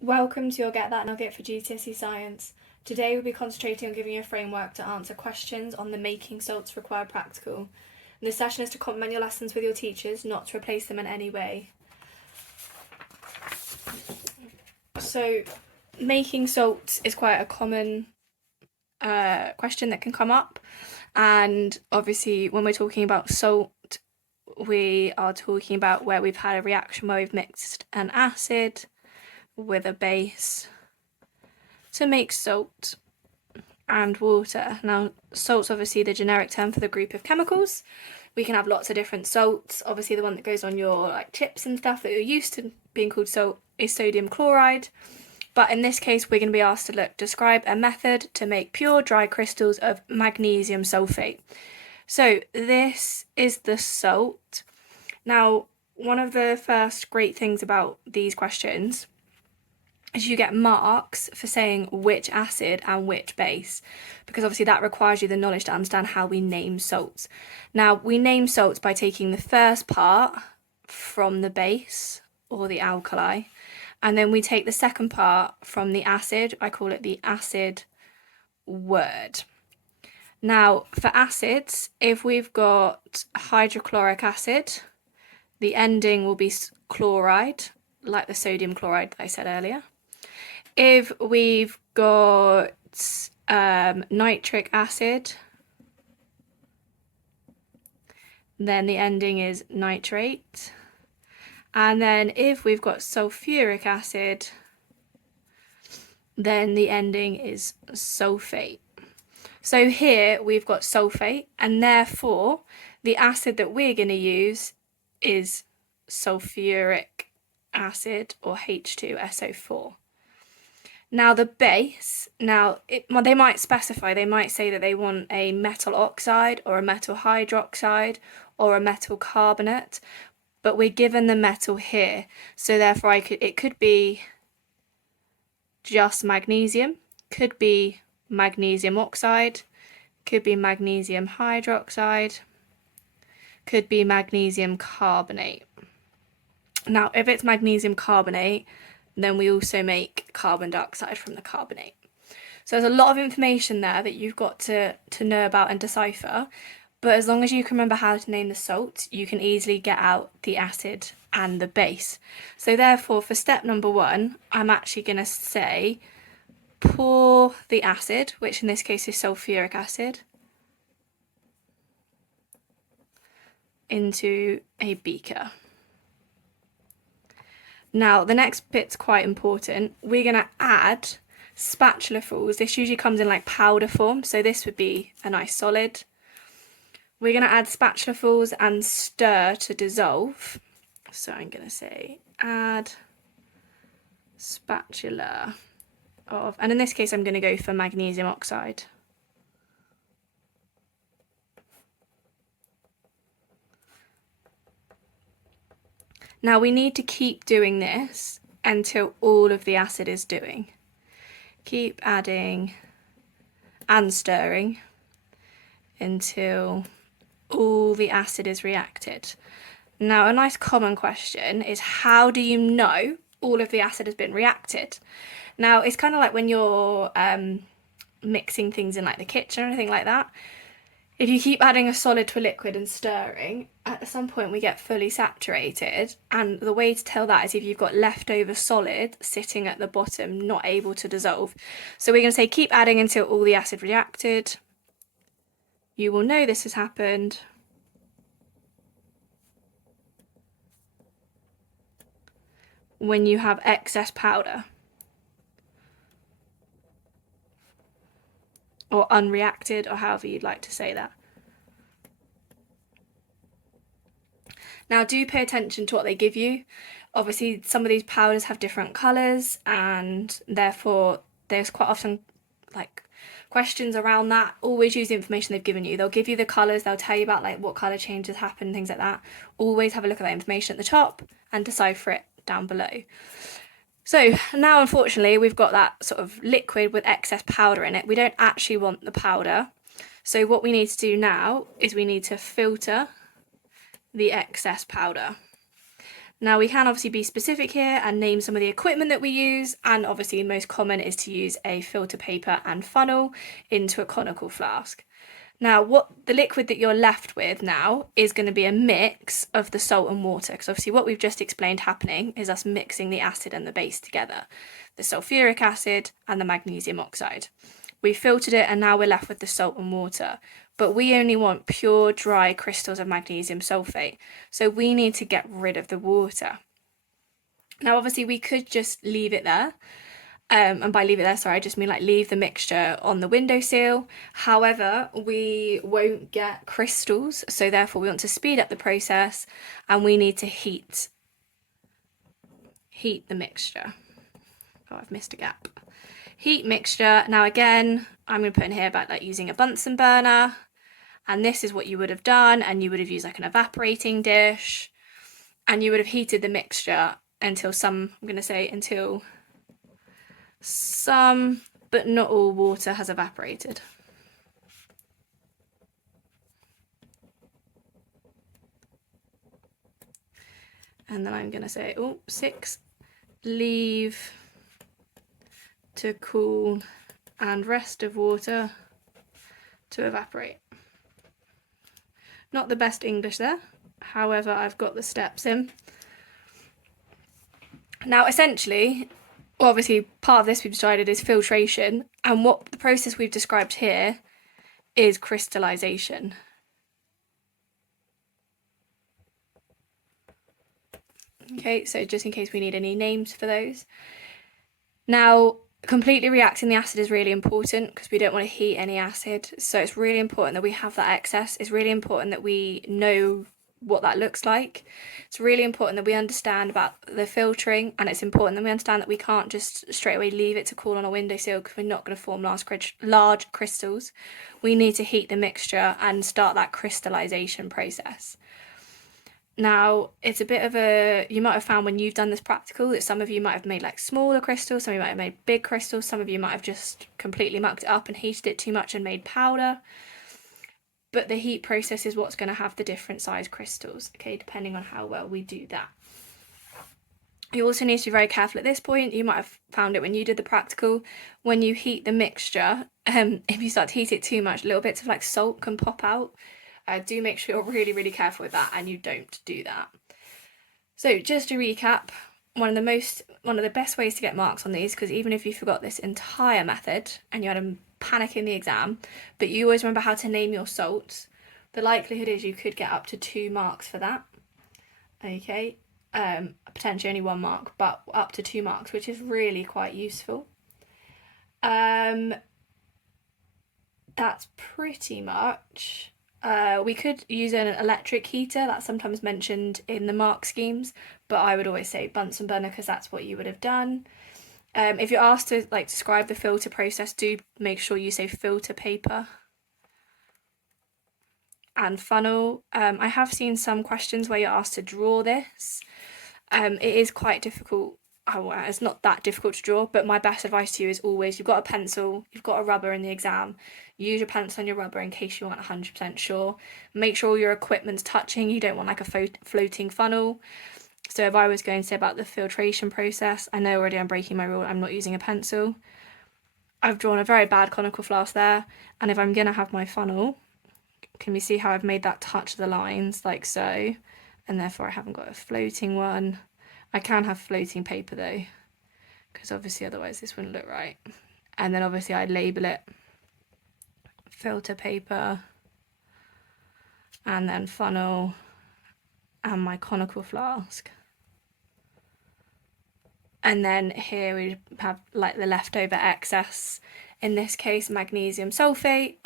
Welcome to your Get That Nugget for GCSE Science. Today we'll be concentrating on giving you a framework to answer questions on the Making Salts Required practical. And this session is to complement your lessons with your teachers, not to replace them in any way. So, making salts is quite a common question that can come up, and obviously when we're talking about salt, we are talking about where we've had a reaction where we've mixed an acid with a base to make salt and water. Now, salt's obviously the generic term for the group of chemicals. We can have lots of different salts. Obviously, the one that goes on your chips and stuff that you're used to being called salt is sodium chloride. But in this case, we're going to be asked to describe a method to make pure dry crystals of magnesium sulfate. So this is the salt. Now, one of the first great things about these questions is you get marks for saying which acid and which base, because obviously that requires you the knowledge to understand how we name salts. Now, we name salts by taking the first part from the base or the alkali, and then we take the second part from the acid. I call it the acid word. Now, for acids, if we've got hydrochloric acid, the ending will be chloride, like the sodium chloride that I said earlier. If we've got nitric acid, then the ending is nitrate. And then if we've got sulfuric acid, then the ending is sulfate. So here we've got sulfate, and therefore the acid that we're going to use is sulfuric acid, or H2SO4. Now the base, they might specify, they might say that they want a metal oxide or a metal hydroxide or a metal carbonate, but we're given the metal here, so therefore it could be just magnesium, could be magnesium oxide, could be magnesium hydroxide, could be magnesium carbonate. Now, if it's magnesium carbonate, then we also make carbon dioxide from the carbonate. So there's a lot of information there that you've got to know about and decipher, but as long as you can remember how to name the salts, you can easily get out the acid and the base. So therefore, for step number 1, I'm actually going to say pour the acid, which in this case is sulfuric acid, into a beaker. Now, the next bit's quite important. We're going to add spatulafuls. This usually comes in powder form, so this would be a nice solid. We're going to add spatulafuls and stir to dissolve. So I'm going to say add spatula of, and in this case I'm going to go for magnesium oxide. Now we need to keep doing this until all of the acid is doing. Keep adding and stirring until all the acid is reacted. Now, a nice common question is, how do you know all of the acid has been reacted? Now, it's kind of like when you're mixing things in the kitchen or anything like that. If you keep adding a solid to a liquid and stirring, at some point we get fully saturated, and the way to tell that is if you've got leftover solid sitting at the bottom, not able to dissolve. So we're going to say keep adding until all the acid reacted. You will know this has happened when you have excess powder or unreacted, or however you'd like to say that. Now, do pay attention to what they give you. Obviously, some of these powders have different colours, and therefore there's quite often questions around that. Always use the information they've given you. They'll give you the colours, they'll tell you about what colour changes happen, things like that. Always have a look at that information at the top and decipher it down below. So now, unfortunately, we've got that sort of liquid with excess powder in it. We don't actually want the powder. So what we need to do now is we need to filter the excess powder. Now we can obviously be specific here and name some of the equipment that we use, and obviously the most common is to use a filter paper and funnel into a conical flask. Now what the liquid that you're left with now is going to be a mix of the salt and water, because obviously what we've just explained happening is us mixing the acid and the base together, the sulfuric acid and the magnesium oxide. We filtered it and now we're left with the salt and water, but we only want pure dry crystals of magnesium sulfate, so we need to get rid of the water. Now obviously we could just leave it there, and by leave it there, sorry, I just mean like leave the mixture on the windowsill. However, we won't get crystals, so therefore we want to speed up the process and we need to heat the mixture. Oh, I've missed a gap. Heat mixture. Now again, I'm going to put in here about like using a Bunsen burner, and this is what you would have done, and you would have used like an evaporating dish, and you would have heated the mixture until some but not all water has evaporated. And then I'm going to say 6, leave to cool and rest of water to evaporate. Not the best English there, however I've got the steps in. Now essentially, obviously part of this we've decided is filtration, and what the process we've described here is crystallization. Okay, so just in case we need any names for those. Now, completely reacting the acid is really important because we don't want to heat any acid, so it's really important that we have that excess. It's really important that we know what that looks like. It's really important that we understand about the filtering, and it's important that we understand that we can't just straight away leave it to cool on a windowsill because we're not going to form large crystals. We need to heat the mixture and start that crystallization process. Now, it's a bit of you might have found when you've done this practical that some of you might have made like smaller crystals, some of you might have made big crystals, some of you might have just completely mucked it up and heated it too much and made powder. But the heat process is what's going to have the different size crystals, okay, depending on how well we do that. You also need to be very careful at this point. You might have found it when you did the practical. When you heat the mixture, if you start to heat it too much, little bits of like salt can pop out. Do make sure you're really, really careful with that and you don't do that. So just to recap, one of the best ways to get marks on these, because even if you forgot this entire method and you had a panic in the exam, but you always remember how to name your salts, the likelihood is you could get up to 2 marks for that. Okay, potentially only 1 mark, but up to 2 marks, which is really quite useful. That's pretty much. We could use an electric heater, that's sometimes mentioned in the mark schemes, but I would always say Bunsen burner because that's what you would have done. If you're asked to like describe the filter process, do make sure you say filter paper and funnel. I have seen some questions where you're asked to draw this. It is quite difficult. It's not that difficult to draw, but my best advice to you is always, you've got a pencil, you've got a rubber in the exam, use your pencil and your rubber in case you aren't 100% sure. Make sure all your equipment's touching, you don't want like a floating funnel. So if I was going to say about the filtration process, I know already I'm breaking my rule, I'm not using a pencil. I've drawn a very bad conical flask there, and if I'm going to have my funnel, can we see how I've made that touch the lines like so, and therefore I haven't got a floating one. I can have floating paper though, because obviously otherwise this wouldn't look right. And then obviously I'd label it filter paper and then funnel and my conical flask. And then here we have like the leftover excess, in this case magnesium oxide,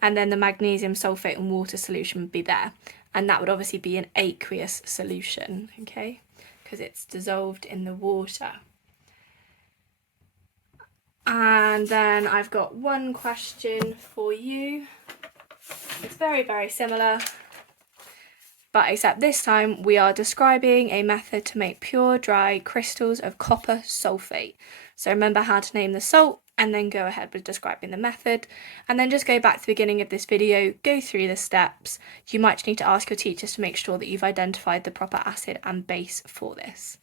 and then the magnesium sulfate and water solution would be there. And that would obviously be an aqueous solution, okay, because it's dissolved in the water. And then I've got one question for you. It's very, very similar, but except this time we are describing a method to make pure dry crystals of copper sulfate. So remember how to name the salt and then go ahead with describing the method, and then just go back to the beginning of this video, go through the steps. You might need to ask your teachers to make sure that you've identified the proper acid and base for this.